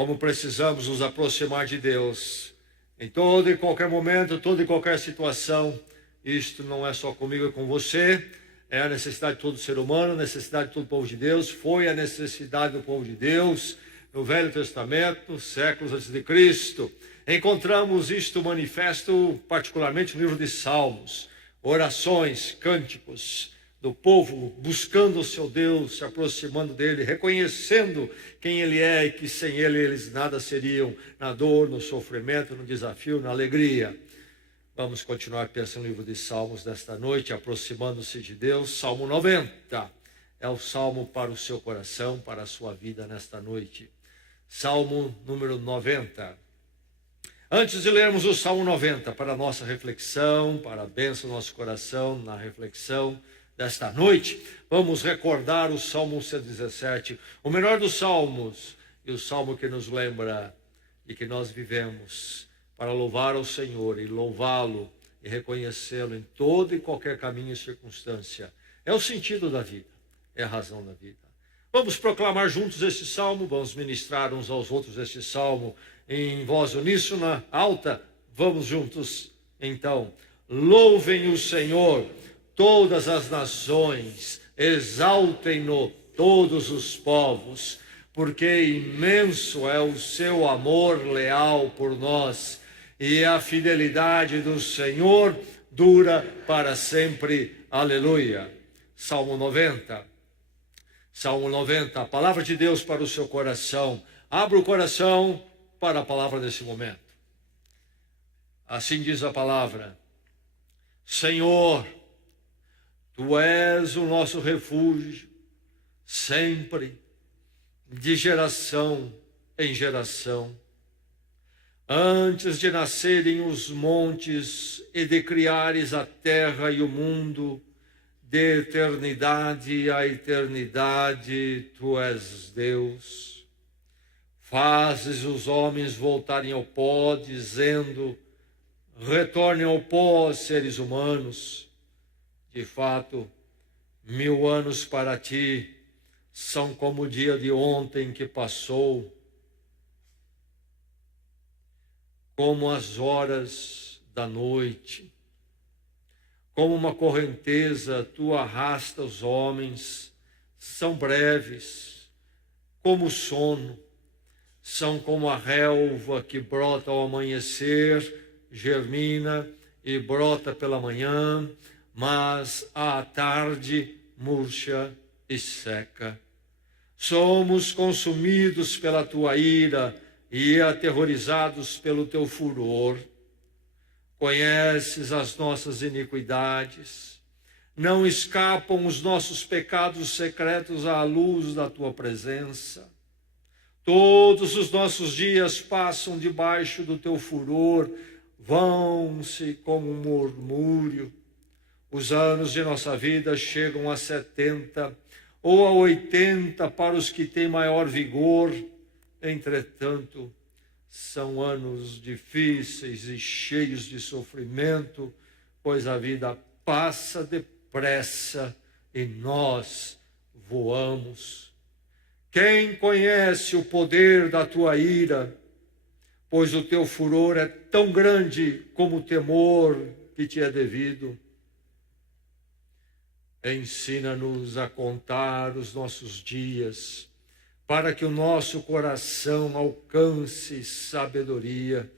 como precisamos nos aproximar de Deus em todo e qualquer momento, toda e qualquer situação. Isto não é só comigo e com você, é a necessidade de todo ser humano, a necessidade de todo o povo de Deus, foi a necessidade do povo de Deus no Velho Testamento, séculos antes de Cristo. Encontramos isto manifesto particularmente no livro de Salmos, orações, cânticos do povo buscando o seu Deus, se aproximando dele, reconhecendo quem ele é e que sem ele eles nada seriam, na dor, no sofrimento, no desafio, na alegria. Vamos continuar pensando no livro de Salmos desta noite, aproximando-se de Deus. Salmo 90 é o salmo para o seu coração, para a sua vida nesta noite. Salmo número 90. Antes de lermos o Salmo 90, para a nossa reflexão, para a bênção do nosso coração, na reflexão desta noite, vamos recordar o Salmo 117, o menor dos salmos, e o salmo que nos lembra de que nós vivemos para louvar ao Senhor e louvá-lo e reconhecê-lo em todo e qualquer caminho e circunstância. É o sentido da vida, é a razão da vida. Vamos proclamar juntos este salmo, vamos ministrar uns aos outros este salmo em voz uníssona, alta. Vamos juntos, então. Louvem o Senhor todas as nações, exaltem-no todos os povos, porque imenso é o seu amor leal por nós, e a fidelidade do Senhor dura para sempre. Aleluia. Salmo 90. Salmo 90, a palavra de Deus para o seu coração. Abra o coração para a palavra desse momento. Assim diz a palavra: Senhor, Tu és o nosso refúgio, sempre, de geração em geração. Antes de nascerem os montes e de criares a terra e o mundo, de eternidade a eternidade, Tu és Deus. Fazes os homens voltarem ao pó, dizendo: retornem ao pó, seres humanos. De fato, 1000 anos para Ti são como o dia de ontem que passou, como as horas da noite. Como uma correnteza, Tu arrasta os homens, são breves, como o sono, são como a relva que brota ao amanhecer, germina e brota pela manhã, mas à tarde murcha e seca. Somos consumidos pela Tua ira e aterrorizados pelo Teu furor. Conheces as nossas iniquidades, não escapam os nossos pecados secretos à luz da Tua presença. Todos os nossos dias passam debaixo do Teu furor, vão-se como um murmúrio. Os anos de nossa vida chegam a 70 ou a 80 para os que têm maior vigor. Entretanto, são anos difíceis e cheios de sofrimento, pois a vida passa depressa e nós voamos. Quem conhece o poder da Tua ira? Pois o Teu furor é tão grande como o temor que Te é devido. Ensina-nos a contar os nossos dias, para que o nosso coração alcance sabedoria.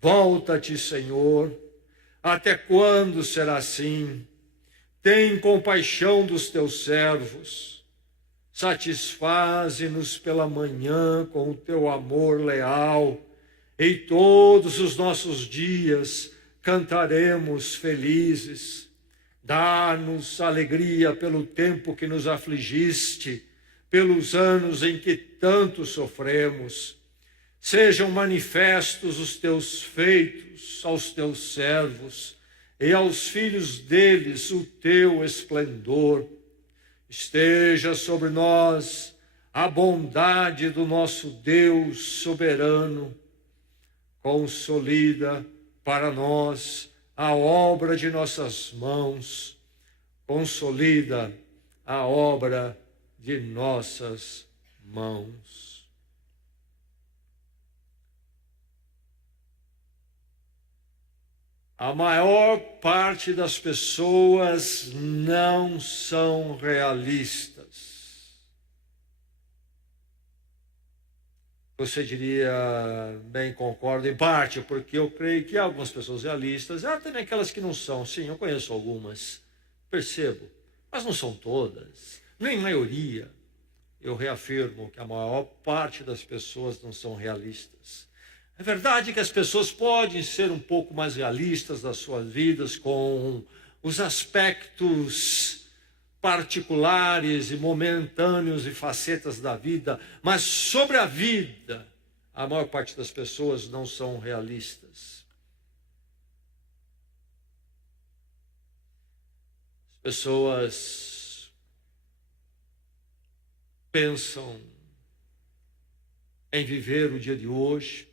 Volta-te, Senhor, até quando será assim? Tem compaixão dos Teus servos. Satisfaze-nos pela manhã com o Teu amor leal, e todos os nossos dias cantaremos felizes. Dá-nos alegria pelo tempo que nos afligiste, pelos anos em que tanto sofremos. Sejam manifestos os Teus feitos aos Teus servos, e aos filhos deles o Teu esplendor. Esteja sobre nós a bondade do nosso Deus soberano. Consolida para nós a obra de nossas mãos, consolida a obra de nossas mãos. A maior parte das pessoas não são realistas. Você diria, bem, concordo em parte, porque eu creio que há algumas pessoas realistas, há também aquelas que não são. Sim, eu conheço algumas, percebo, mas não são todas, nem maioria. Eu reafirmo que a maior parte das pessoas não são realistas. É verdade que as pessoas podem ser um pouco mais realistas das suas vidas com os aspectos particulares e momentâneos e facetas da vida, mas sobre a vida, a maior parte das pessoas não são realistas. As pessoas pensam em viver o dia de hoje,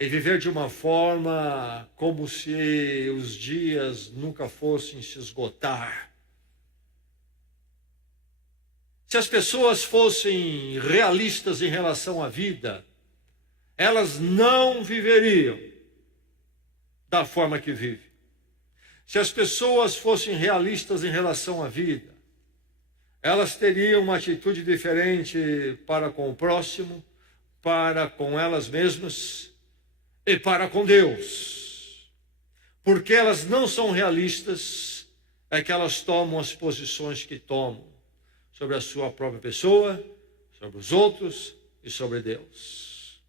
em viver de uma forma como se os dias nunca fossem se esgotar. Se as pessoas fossem realistas em relação à vida, elas não viveriam da forma que vivem. Se as pessoas fossem realistas em relação à vida, elas teriam uma atitude diferente para com o próximo, para com elas mesmas e para com Deus. Porque elas não são realistas, é que elas tomam as posições que tomam sobre a sua própria pessoa, sobre os outros e sobre Deus.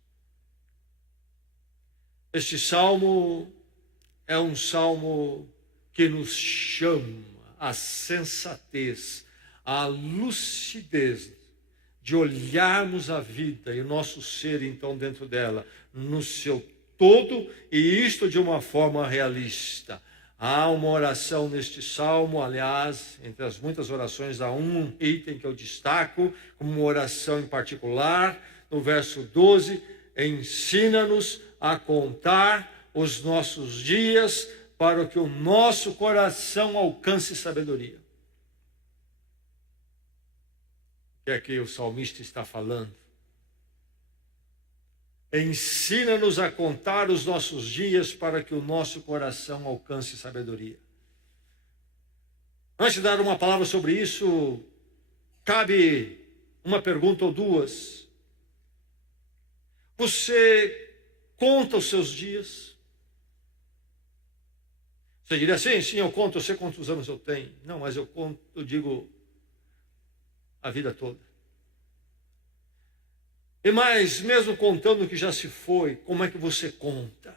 Este salmo é um salmo que nos chama à sensatez, à lucidez de olharmos a vida e o nosso ser, então, dentro dela, no seu todo, e isto de uma forma realista. Há uma oração neste salmo, aliás, entre as muitas orações, há um item que eu destaco, como uma oração em particular, no verso 12, ensina-nos a contar os nossos dias para que o nosso coração alcance sabedoria. O que é que o salmista está falando? Ensina-nos a contar os nossos dias para que o nosso coração alcance sabedoria. Antes de dar uma palavra sobre isso, cabe uma pergunta ou duas. Você conta os seus dias? Você diria, sim, eu conto, eu sei quantos anos eu tenho. Não, mas eu conto, eu digo a vida toda. E mais, mesmo contando o que já se foi, como é que você conta?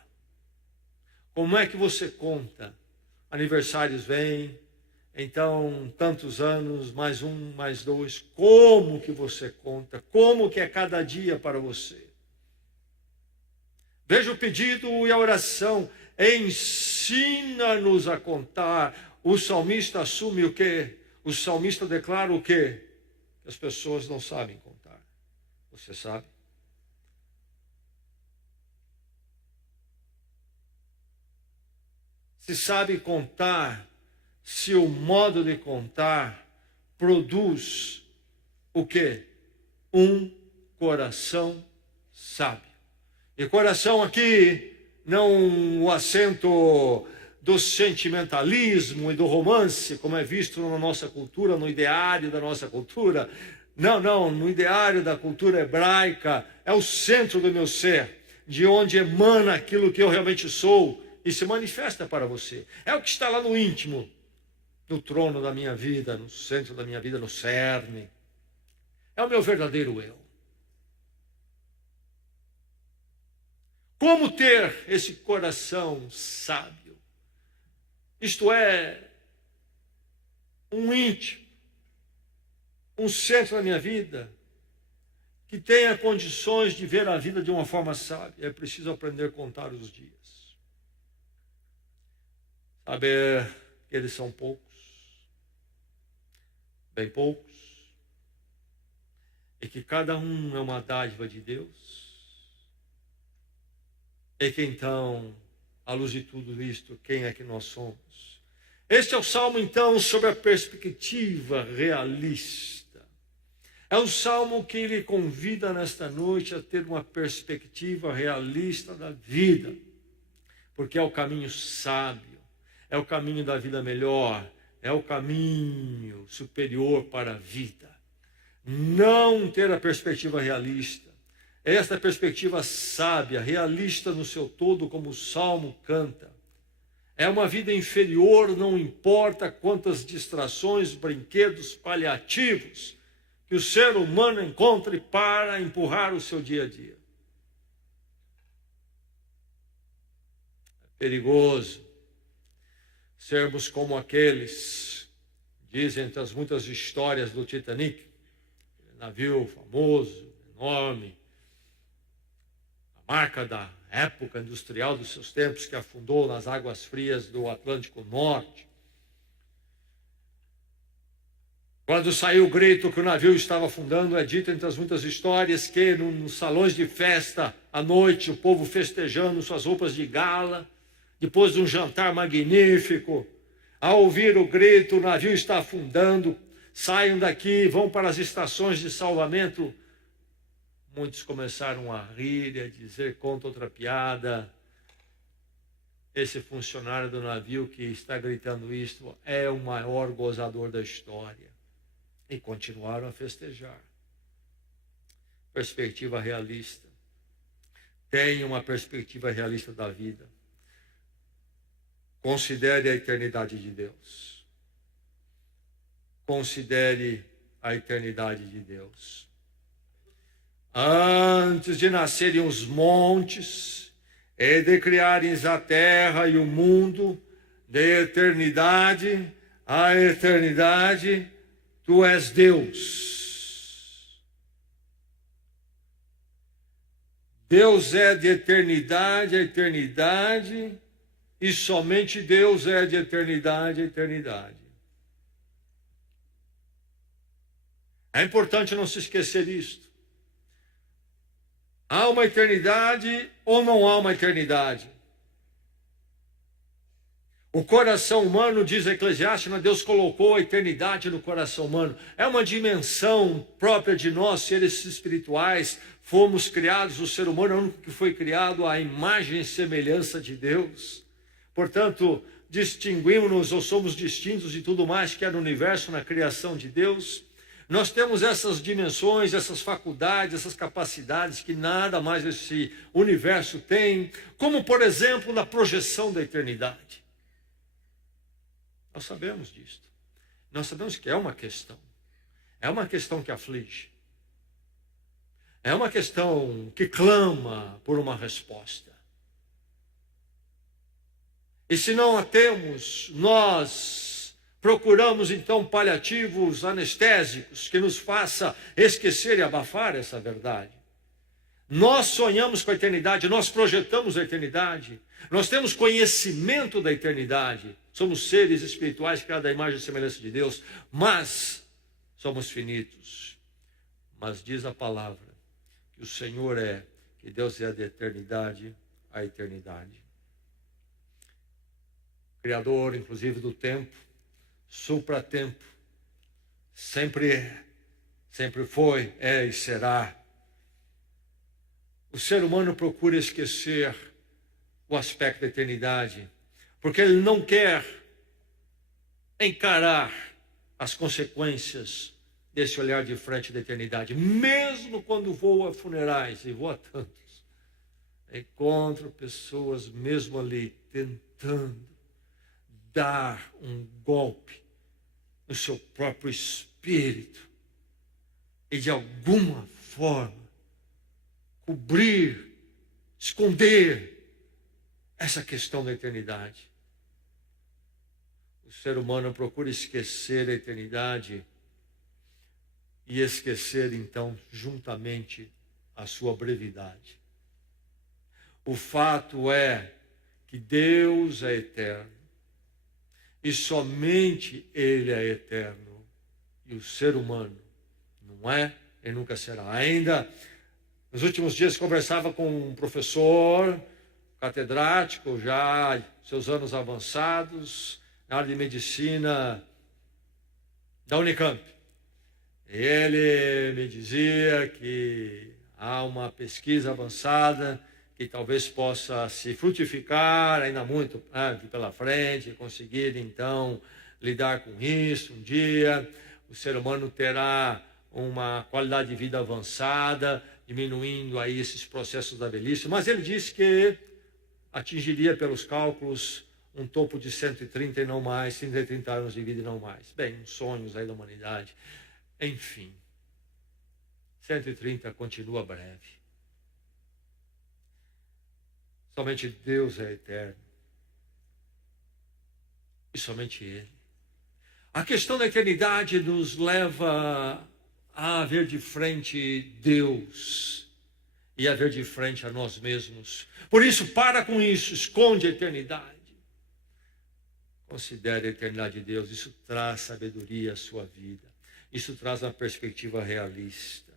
Como é que você conta? Aniversários vêm, então tantos anos, mais um, mais dois. Como que você conta? Como que é cada dia para você? Veja o pedido e a oração. Ensina-nos a contar. O salmista assume o quê? O salmista declara o quê? Que as pessoas não sabem contar. Você sabe? Se sabe contar, se o modo de contar produz o quê? Um coração sábio. E coração aqui, não o acento do sentimentalismo e do romance, como é visto na nossa cultura, no ideário da nossa cultura. Não, no ideário da cultura hebraica, é o centro do meu ser, de onde emana aquilo que eu realmente sou e se manifesta para você. É o que está lá no íntimo, no trono da minha vida, no centro da minha vida, no cerne. É o meu verdadeiro eu. Como ter esse coração sábio? Isto é, um íntimo, um centro da minha vida, que tenha condições de ver a vida de uma forma sábia. É preciso aprender a contar os dias. Saber que eles são poucos, bem poucos, e que cada um é uma dádiva de Deus. E que então, à luz de tudo isto, quem é que nós somos? Este é o salmo, então, sobre a perspectiva realista. É um salmo que ele convida nesta noite a ter uma perspectiva realista da vida. porque é o caminho sábio, é o caminho da vida melhor, é o caminho superior para a vida. Não ter a perspectiva realista, esta perspectiva sábia, realista no seu todo, como o Salmo canta, é uma vida inferior, não importa quantas distrações, brinquedos paliativos que o ser humano encontre para empurrar o seu dia a dia. É perigoso sermos como aqueles, dizem entre as muitas histórias do Titanic, navio famoso, enorme, a marca da época industrial dos seus tempos, que afundou nas águas frias do Atlântico Norte. Quando saiu o grito que o navio estava afundando, é dito entre as muitas histórias que nos salões de festa, à noite, o povo festejando suas roupas de gala, depois de um jantar magnífico, ao ouvir o grito, o navio está afundando, saiam daqui, vão para as estações de salvamento. Muitos começaram a rir e a dizer, conta outra piada. Esse funcionário do navio que está gritando isto é o maior gozador da história. E continuaram a festejar. Perspectiva realista. Tenha uma perspectiva realista da vida. Considere a eternidade de Deus. Considere a eternidade de Deus. Antes de nascerem os montes, e de criarem a terra e o mundo, de eternidade a eternidade, tu és Deus. Deus é de eternidade a eternidade, e somente Deus é de eternidade a eternidade. É importante não se esquecer isto. Há uma eternidade ou não há uma eternidade? O coração humano, diz Eclesiastes, Deus colocou a eternidade no coração humano. É uma dimensão própria de nós, seres espirituais. Fomos criados, o ser humano é o único que foi criado à imagem e semelhança de Deus. Portanto, distinguimos-nos ou somos distintos de tudo mais que é no universo, na criação de Deus. Nós temos essas dimensões, essas faculdades, essas capacidades que nada mais esse universo tem, como, por exemplo, na projeção da eternidade. Nós sabemos disto. Nós sabemos que é uma questão. É uma questão que aflige. É uma questão que clama por uma resposta. E se não a temos, nós procuramos então paliativos anestésicos que nos faça esquecer e abafar essa verdade. Nós sonhamos com a eternidade, nós projetamos a eternidade, nós temos conhecimento da eternidade, somos seres espirituais criados à imagem e semelhança de Deus, mas somos finitos. Mas diz a palavra que o Senhor que Deus é de eternidade a eternidade. Criador, inclusive, do tempo, supra-tempo, sempre foi, é e será. O ser humano procura esquecer o aspecto da eternidade, porque ele não quer encarar as consequências desse olhar de frente da eternidade, mesmo quando vou a funerais, e vou a tantos, encontro pessoas mesmo ali tentando dar um golpe no seu próprio espírito e de alguma forma cobrir, esconder essa questão da eternidade. O ser humano procura esquecer a eternidade e esquecer então juntamente a sua brevidade. O fato é que Deus é eterno e somente Ele é eterno e o ser humano não é e nunca será. Ainda nos últimos dias conversava com um professor catedrático, já seus anos avançados, na área de medicina da Unicamp. Ele me dizia que há uma pesquisa avançada que talvez possa se frutificar ainda muito pela frente, conseguir então lidar com isso. Um dia o ser humano terá uma qualidade de vida avançada, diminuindo aí esses processos da velhice, mas ele disse que atingiria pelos cálculos um topo de 130 e não mais, 130 anos de vida e não mais. Bem, uns sonhos aí da humanidade. Enfim, 130 continua breve. Somente Deus é eterno. E somente Ele. A questão da eternidade nos leva a ver de frente Deus e a ver de frente a nós mesmos. Por isso, para com isso, esconde a eternidade. Considere a eternidade de Deus. Isso traz sabedoria à sua vida. Isso traz uma perspectiva realista.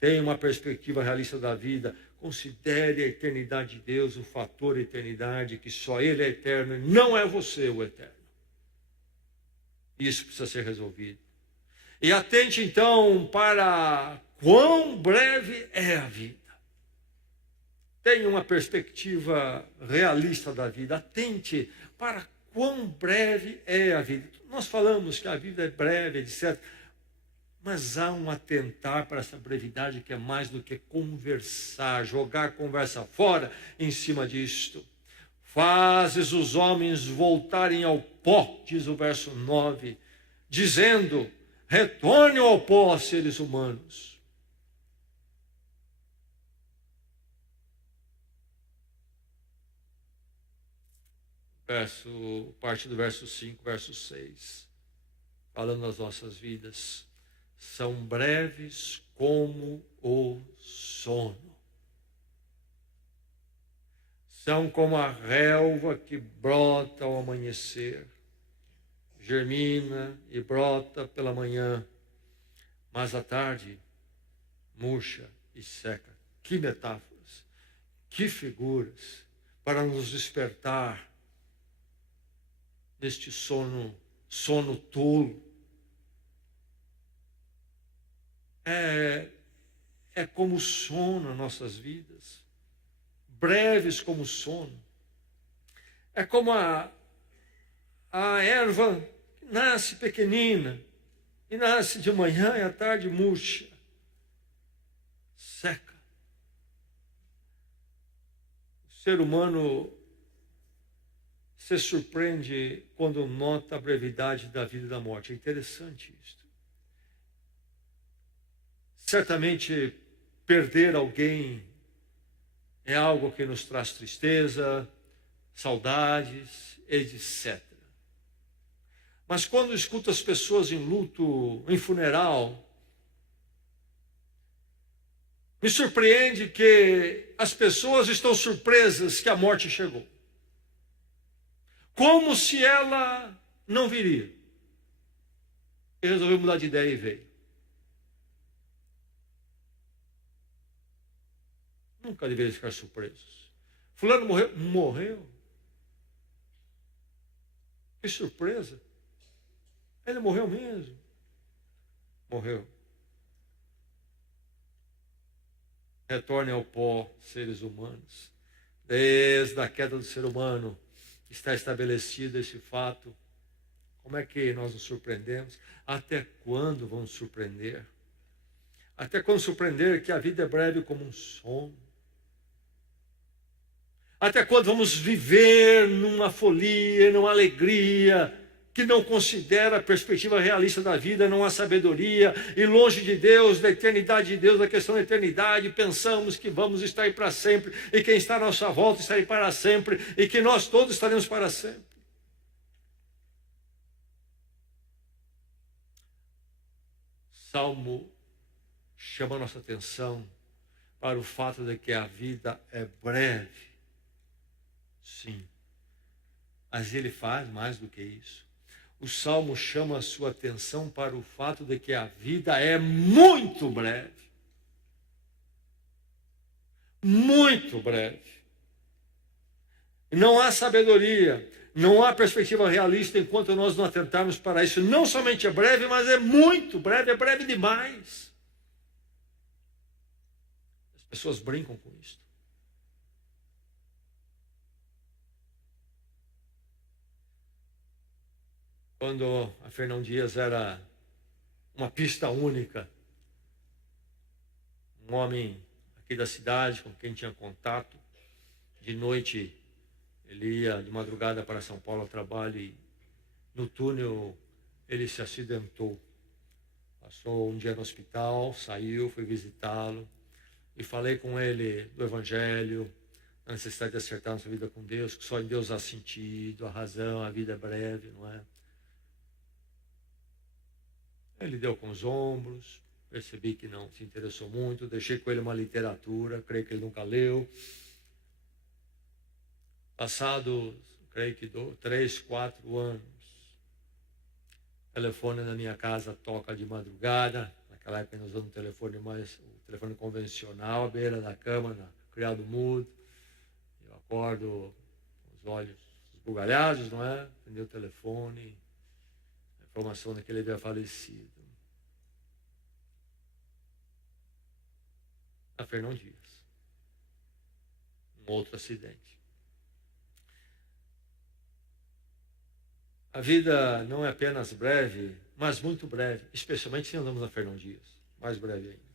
Tenha uma perspectiva realista da vida. Considere a eternidade de Deus, o fator eternidade, que só Ele é eterno e não é você o eterno. Isso precisa ser resolvido. E atente então para quão breve é a vida. Tenha uma perspectiva realista da vida. Atente para quão breve é a vida. Nós falamos que a vida é breve, etc. Mas há um atentar para essa brevidade que é mais do que conversar, jogar a conversa fora em cima disto. Fazes os homens voltarem ao pó, diz o verso 9, dizendo, retornem ao pó, seres humanos. Parte do verso 5, verso 6, falando das nossas vidas. São breves como o sono. São como a relva que brota ao amanhecer, germina e brota pela manhã, mas à tarde murcha e seca. Que metáforas, que figuras para nos despertar neste sono tolo. É como sono nas nossas vidas, breves como sono. É como a erva que nasce pequenina, e nasce de manhã e à tarde murcha, seca. O ser humano se surpreende quando nota a brevidade da vida e da morte. É interessante isto. Certamente, perder alguém é algo que nos traz tristeza, saudades, etc. Mas quando escuto as pessoas em luto, em funeral, me surpreende que as pessoas estão surpresas que a morte chegou. Como se ela não viria. E resolveu mudar de ideia e veio. Nunca deveria ficar surpresos. Fulano morreu? Morreu. Que surpresa. Ele morreu mesmo. Morreu. Retornem ao pó, seres humanos. Desde a queda do ser humano está estabelecido esse fato. Como é que nós nos surpreendemos? Até quando vamos surpreender? Até quando surpreender que a vida é breve como um sono? Até quando vamos viver numa folia, numa alegria, que não considera a perspectiva realista da vida, não há sabedoria, e longe de Deus, da eternidade de Deus, da questão da eternidade, pensamos que vamos estar aí para sempre, e quem está à nossa volta estará aí para sempre, e que nós todos estaremos para sempre. Salmo chama a nossa atenção para o fato de que a vida é breve. Sim, mas ele faz mais do que isso. O Salmo chama a sua atenção para o fato de que a vida é muito breve. Muito breve. E não há sabedoria, não há perspectiva realista enquanto nós não atentarmos para isso. Não somente é breve, mas é muito breve, é breve demais. As pessoas brincam com isso. quando a Fernão Dias era uma pista única. Um homem aqui da cidade com quem tinha contato. De noite ele ia de madrugada para São Paulo ao trabalho e no túnel ele se acidentou. Passou um dia no hospital, saiu, fui visitá-lo e falei com ele do Evangelho, da necessidade de acertar nossa vida com Deus, que só em Deus há sentido, a razão, a vida é breve, não é? Ele deu com os ombros, percebi que não se interessou muito, deixei com ele uma literatura, creio que ele nunca leu. Passados, creio que 3, 4 anos, o telefone na minha casa toca de madrugada. Naquela época nós usamos o telefone convencional, à beira da cama, no criado mudo. Eu acordo com os olhos esbugalhados, não é? Atendi o telefone, a informação de que ele havia falecido. A Fernão Dias. Um outro acidente. A vida não é apenas breve, mas muito breve, especialmente se andamos na Fernão Dias, mais breve ainda.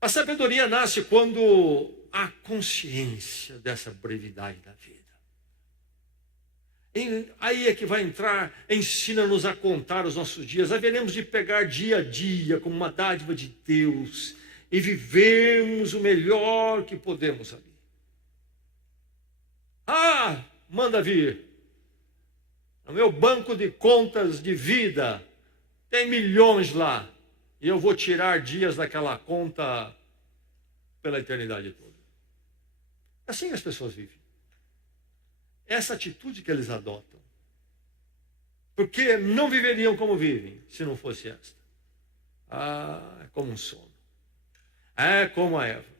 A sabedoria nasce quando há consciência dessa brevidade da vida. Aí é que vai entrar, ensina-nos a contar os nossos dias. Haveremos de pegar dia a dia como uma dádiva de Deus e vivermos o melhor que podemos ali. Manda vir. No meu banco de contas de vida tem milhões lá. E eu vou tirar dias daquela conta pela eternidade toda. Assim as pessoas vivem. Essa atitude que eles adotam. Porque não viveriam como vivem se não fosse esta. É como um sono. É como a Eva.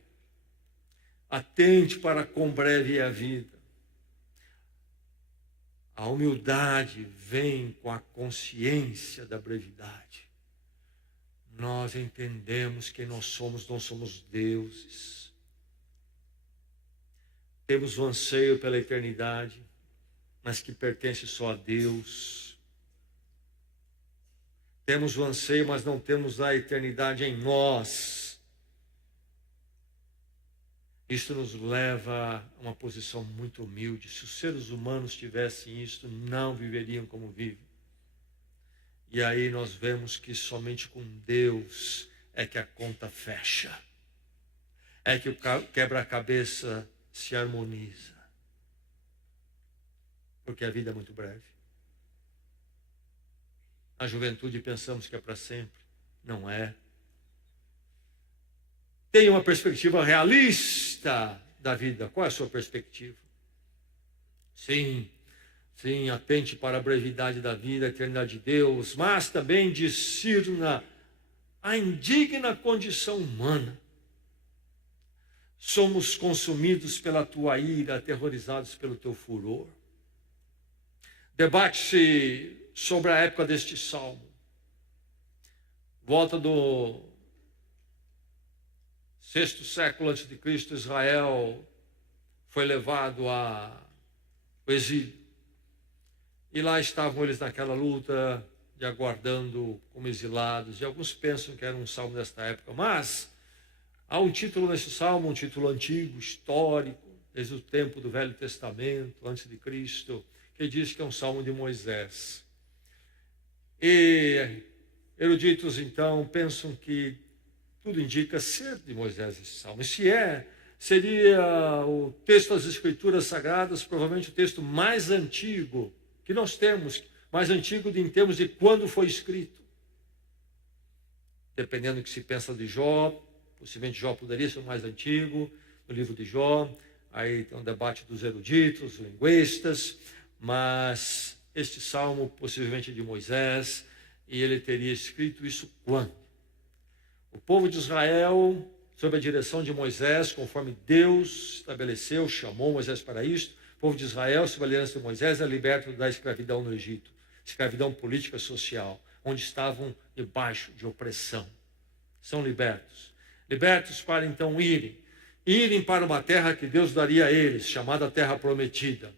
Atente para quão breve é a vida. A humildade vem com a consciência da brevidade. Nós entendemos que nós não somos deuses. Temos o anseio pela eternidade, mas que pertence só a Deus. Temos o anseio, mas não temos a eternidade em nós. Isso nos leva a uma posição muito humilde. Se os seres humanos tivessem isto, não viveriam como vivem. E aí nós vemos que somente com Deus é que a conta fecha. É que o quebra-cabeça se harmoniza. Porque a vida é muito breve. Na juventude pensamos que é para sempre. Não é. Tenha uma perspectiva realista da vida. Qual é a sua perspectiva? Sim, atente para a brevidade da vida, a eternidade de Deus, mas também discirna a indigna condição humana. Somos consumidos pela tua ira, aterrorizados pelo teu furor. Debate-se sobre a época deste salmo. Volta do 6º século antes de Cristo, Israel foi levado ao exílio. E lá estavam eles naquela luta, de aguardando como exilados. E alguns pensam que era um salmo desta época. Mas há um título nesse salmo, um título antigo, histórico, desde o tempo do Velho Testamento, antes de Cristo, que diz que é um salmo de Moisés. E eruditos, então, pensam que tudo indica ser de Moisés esse salmo. E se seria o texto das Escrituras Sagradas, provavelmente o texto mais antigo que nós temos, mais antigo em termos de quando foi escrito. Dependendo do que se pensa de Jó, possivelmente Jó poderia ser o mais antigo, no livro de Jó. Aí tem um debate dos eruditos, linguistas, mas este salmo possivelmente é de Moisés, e ele teria escrito isso quando? O povo de Israel, sob a direção de Moisés, conforme Deus estabeleceu, chamou Moisés para isto, o povo de Israel, sob a liderança de Moisés, é liberto da escravidão no Egito, escravidão política e social, onde estavam debaixo de opressão. São libertos. Libertos para então irem para uma terra que Deus daria a eles, chamada Terra Prometida.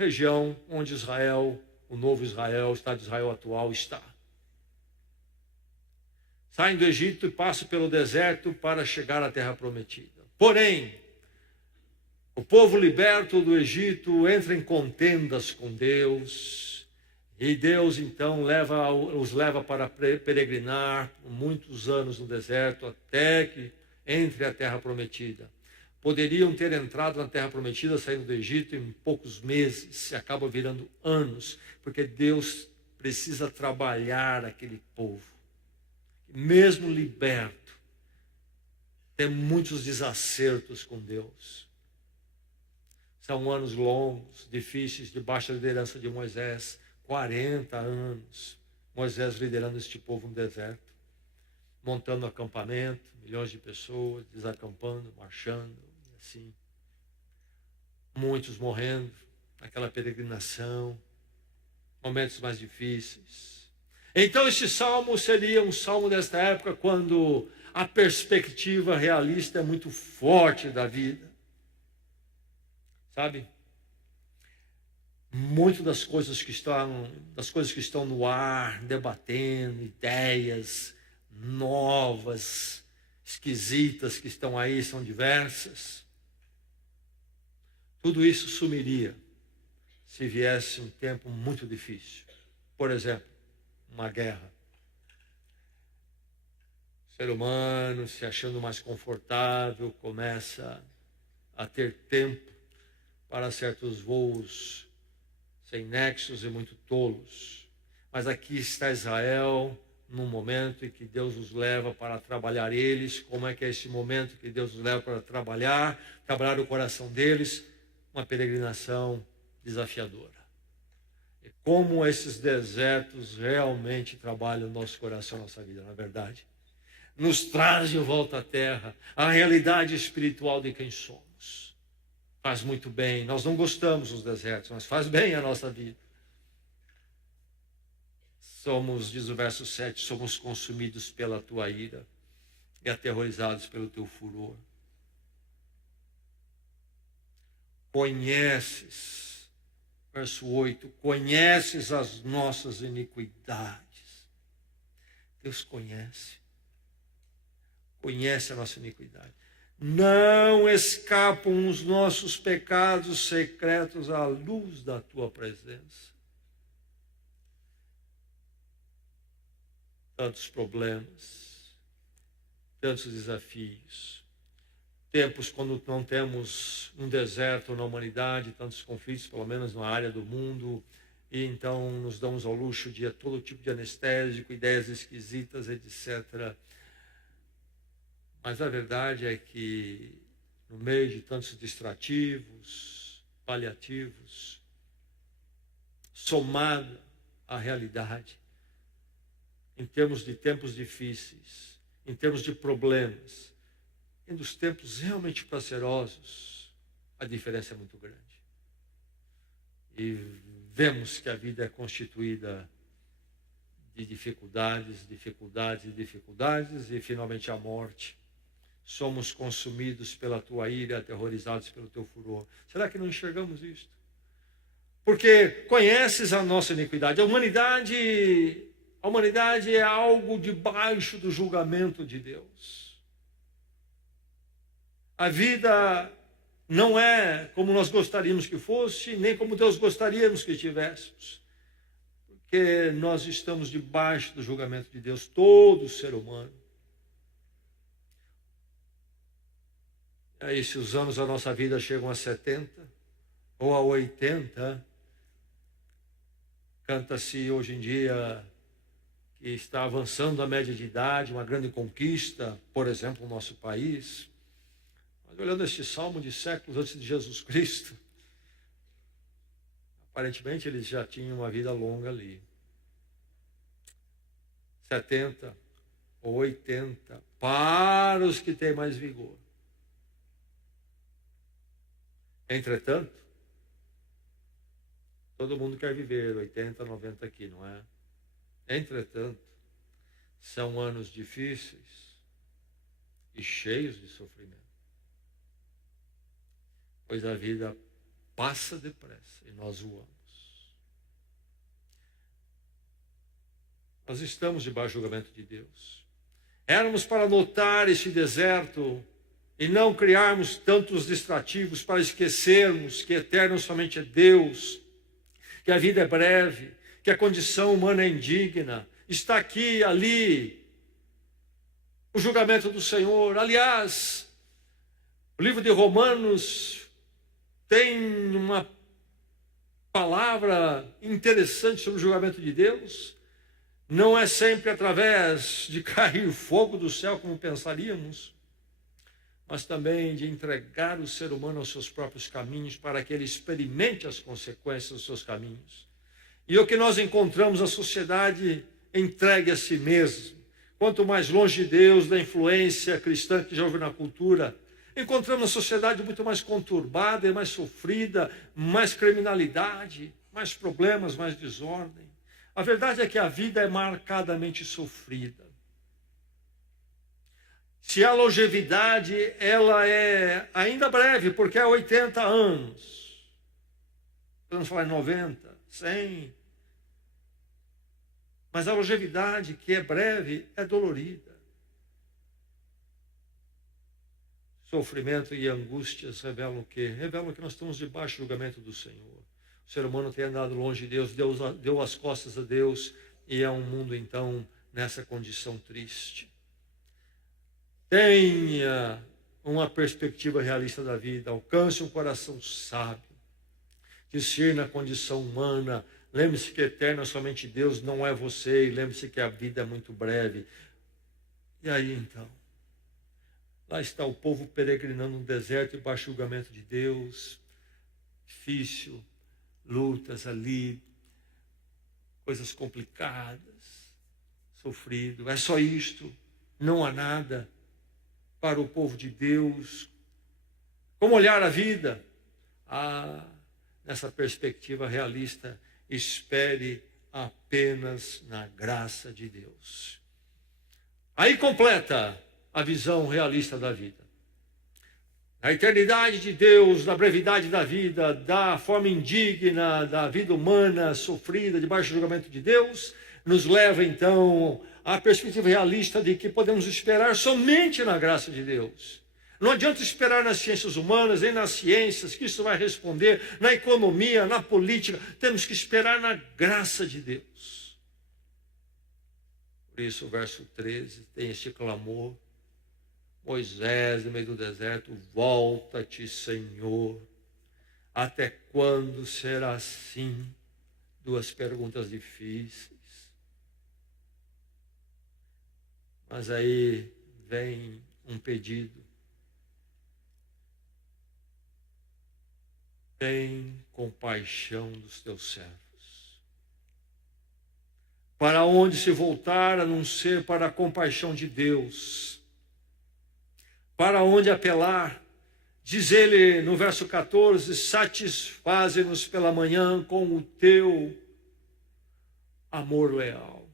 região onde Israel, o novo Israel, o Estado de Israel atual está. Saem do Egito e passam pelo deserto para chegar à terra prometida. Porém, o povo liberto do Egito entra em contendas com Deus, e Deus então os leva para peregrinar por muitos anos no deserto, até que entre a terra prometida. Poderiam ter entrado na terra prometida, saindo do Egito, em poucos meses, se acaba virando anos, porque Deus precisa trabalhar aquele povo. Mesmo liberto, tem muitos desacertos com Deus. São anos longos, difíceis, debaixo da liderança de Moisés. 40 anos, Moisés liderando este povo no deserto, montando acampamento, milhões de pessoas desacampando, marchando, assim. Muitos morrendo naquela peregrinação, momentos mais difíceis. Então este salmo seria um salmo desta época, quando a perspectiva realista é muito forte da vida. Sabe? Muito das coisas que estão no ar, debatendo, ideias novas, esquisitas que estão aí, são diversas. Tudo isso sumiria se viesse um tempo muito difícil. Por exemplo, uma guerra. O ser humano, se achando mais confortável, começa a ter tempo para certos voos sem nexos e muito tolos. Mas aqui está Israel, num momento em que Deus os leva para trabalhar eles. Como é que é esse momento que Deus os leva para trabalhar o coração deles? Uma peregrinação desafiadora. E como esses desertos realmente trabalham o nosso coração, a nossa vida, na verdade. Nos traz de volta à terra a realidade espiritual de quem somos. Faz muito bem. Nós não gostamos dos desertos, mas faz bem a nossa vida. Somos, diz o verso 7, somos consumidos pela tua ira e aterrorizados pelo teu furor. Conheces, verso 8, conheces as nossas iniquidades. Deus conhece a nossa iniquidade. Não escapam os nossos pecados secretos à luz da tua presença. Tantos problemas, tantos desafios. Tempos quando não temos um deserto na humanidade, tantos conflitos, pelo menos na área do mundo, e então nos damos ao luxo de todo tipo de anestésico, ideias esquisitas, etc. Mas a verdade é que, no meio de tantos distrativos, paliativos, somado à realidade, em termos de tempos difíceis, em termos de problemas, e dos tempos realmente prazerosos, a diferença é muito grande. E vemos que a vida é constituída de dificuldades, e finalmente a morte. Somos consumidos pela tua ira, aterrorizados pelo teu furor. Será que não enxergamos isto? Porque conheces a nossa iniquidade. A humanidade é algo debaixo do julgamento de Deus. A vida não é como nós gostaríamos que fosse, nem como Deus gostaríamos que estivéssemos. Porque nós estamos debaixo do julgamento de Deus, todo ser humano. E aí, se os anos da nossa vida chegam a 70 ou a 80, canta-se hoje em dia que está avançando a média de idade, uma grande conquista, por exemplo, no nosso país. Mas olhando este salmo de séculos antes de Jesus Cristo, aparentemente eles já tinham uma vida longa ali. 70 ou 80, para os que têm mais vigor. Entretanto, todo mundo quer viver 80, 90 aqui, não é? Entretanto, são anos difíceis e cheios de sofrimento. Pois a vida passa depressa e nós voamos. Nós estamos debaixo do julgamento de Deus. Éramos para notar este deserto e não criarmos tantos distrativos para esquecermos que eterno somente é Deus, que a vida é breve, que a condição humana é indigna. Está aqui, ali, o julgamento do Senhor. Aliás, o livro de Romanos tem uma palavra interessante sobre o julgamento de Deus. Não é sempre através de cair fogo do céu, como pensaríamos, mas também de entregar o ser humano aos seus próprios caminhos para que ele experimente as consequências dos seus caminhos. E o que nós encontramos, a sociedade entregue a si mesma. Quanto mais longe de Deus, da influência cristã que já houve na cultura, encontramos a sociedade muito mais conturbada, mais sofrida, mais criminalidade, mais problemas, mais desordem. A verdade é que a vida é marcadamente sofrida. Se a longevidade, ela é ainda breve, porque é 80 anos. Podemos falar em 90, 100. Mas a longevidade, que é breve, é dolorida. Sofrimento e angústias revelam o quê? Revelam que nós estamos debaixo do julgamento do Senhor. O ser humano tem andado longe de Deus, Deus deu as costas a Deus, e é um mundo, então, nessa condição triste. Tenha uma perspectiva realista da vida, alcance um coração sábio, discirna a condição humana. Lembre-se que eterno é somente Deus, não é você, e lembre-se que a vida é muito breve. E aí, então, lá está o povo peregrinando no deserto, debaixo do julgamento de Deus, difícil, lutas ali, coisas complicadas, sofrido. É só isto, não há nada para o povo de Deus. Como olhar a vida? Nessa perspectiva realista, espere apenas na graça de Deus. Aí completa a visão realista da vida. A eternidade de Deus, da brevidade da vida, da forma indigna da vida humana sofrida debaixo do julgamento de Deus, nos leva então à perspectiva realista de que podemos esperar somente na graça de Deus. Não adianta esperar nas ciências humanas, nem nas ciências, que isso vai responder, na economia, na política. Temos que esperar na graça de Deus. Por isso o verso 13 tem este clamor. Moisés, no meio do deserto, volta-te, Senhor. Até quando será assim? Duas perguntas difíceis. Mas aí vem um pedido. Tem compaixão dos teus servos. Para onde se voltar a não ser para a compaixão de Deus? Para onde apelar? Diz ele no verso 14, satisfaze-nos pela manhã com o teu amor leal.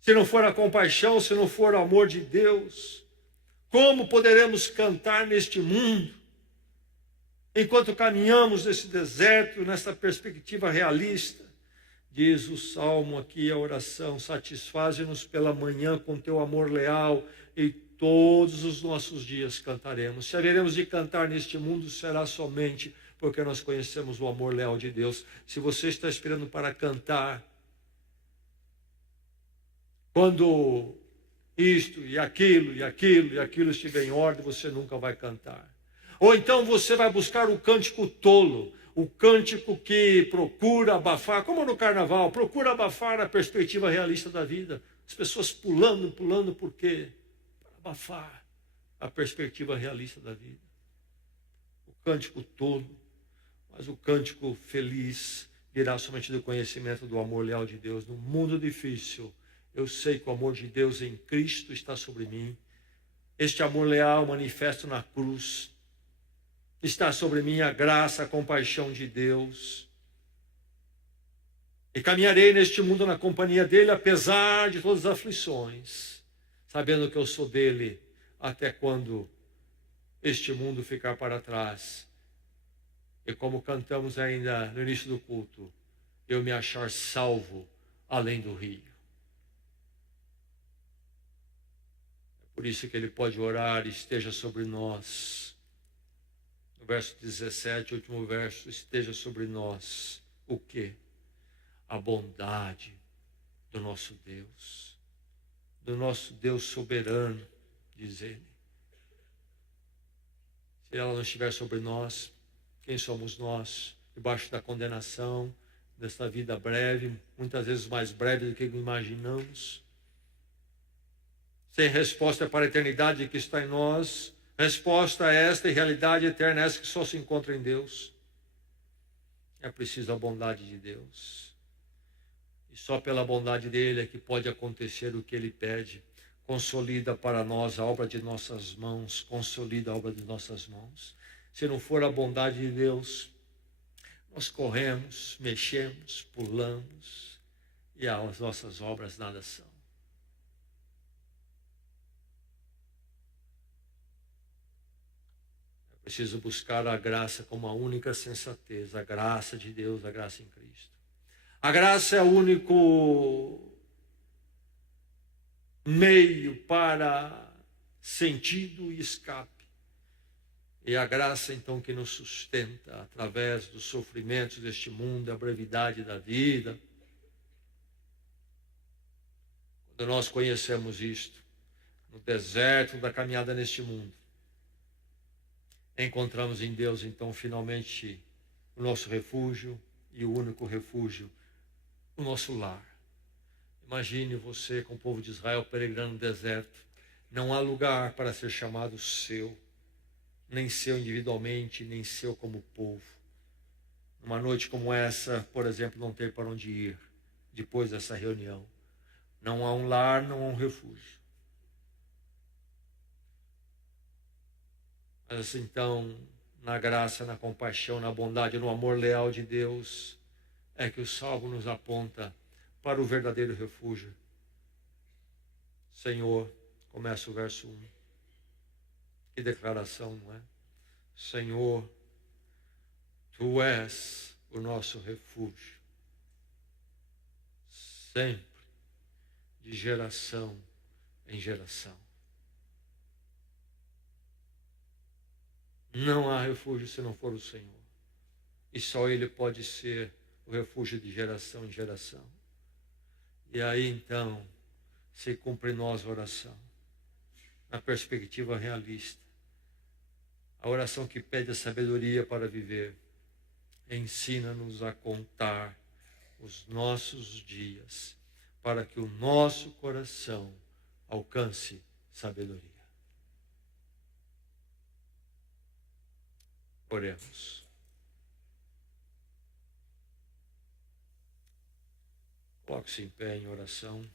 Se não for a compaixão, se não for o amor de Deus, como poderemos cantar neste mundo, enquanto caminhamos nesse deserto, nessa perspectiva realista? Diz o salmo aqui, a oração, satisfaze-nos pela manhã com teu amor leal, e todos os nossos dias cantaremos. Se haveremos de cantar neste mundo, será somente porque nós conhecemos o amor leal de Deus. Se você está esperando para cantar, quando isto e aquilo e aquilo e aquilo estiver em ordem, você nunca vai cantar. Ou então você vai buscar o cântico tolo, o cântico que procura abafar, como no carnaval, procura abafar a perspectiva realista da vida. As pessoas pulando, por quê? Para abafar a perspectiva realista da vida. O cântico tolo, mas o cântico feliz virá somente do conhecimento do amor leal de Deus. No mundo difícil, eu sei que o amor de Deus em Cristo está sobre mim. Este amor leal manifesto na cruz. Está sobre mim a graça, a compaixão de Deus. E caminharei neste mundo na companhia dele, apesar de todas as aflições, sabendo que eu sou dele, até quando este mundo ficar para trás E como cantamos ainda no início do culto, eu me achar salvo além do rio. É por isso que ele pode orar, esteja sobre nós. No verso 17, último verso, esteja sobre nós o quê? A bondade do nosso Deus soberano, diz ele. Se ela não estiver sobre nós, quem somos nós? Debaixo da condenação desta vida breve, muitas vezes mais breve do que imaginamos. Sem resposta para a eternidade que está em nós, resposta a esta e realidade eterna, essa que só se encontra em Deus. É preciso a bondade de Deus. E só pela bondade dele é que pode acontecer o que ele pede. Consolida para nós a obra de nossas mãos, consolida a obra de nossas mãos. Se não for a bondade de Deus, nós corremos, mexemos, pulamos, e as nossas obras nada são. É preciso buscar a graça como a única sensatez, a graça de Deus, a graça em Cristo. A graça é o único meio para sentido e escape. E a graça, então, que nos sustenta através dos sofrimentos deste mundo, a brevidade da vida. Quando nós conhecemos isto, no deserto da caminhada neste mundo, encontramos em Deus, então, finalmente, o nosso refúgio e o único refúgio, o nosso lar. Imagine você com o povo de Israel peregrinando no deserto. Não há lugar para ser chamado seu, nem seu individualmente, nem seu como povo. Numa noite como essa, por exemplo, não ter para onde ir depois dessa reunião. Não há um lar, não há um refúgio. Mas então, na graça, na compaixão, na bondade, no amor leal de Deus, é que o Salmo nos aponta para o verdadeiro refúgio. Senhor, começa o verso 1. Que declaração, não é? Senhor, Tu és o nosso refúgio, sempre, de geração em geração. Não há refúgio se não for o Senhor. E só Ele pode ser o refúgio de geração em geração. E aí, então, se cumpre em nós a oração, na perspectiva realista. A oração que pede a sabedoria para viver. Ensina-nos a contar os nossos dias, para que o nosso coração alcance sabedoria. Oremos. Coloque-se em pé em oração.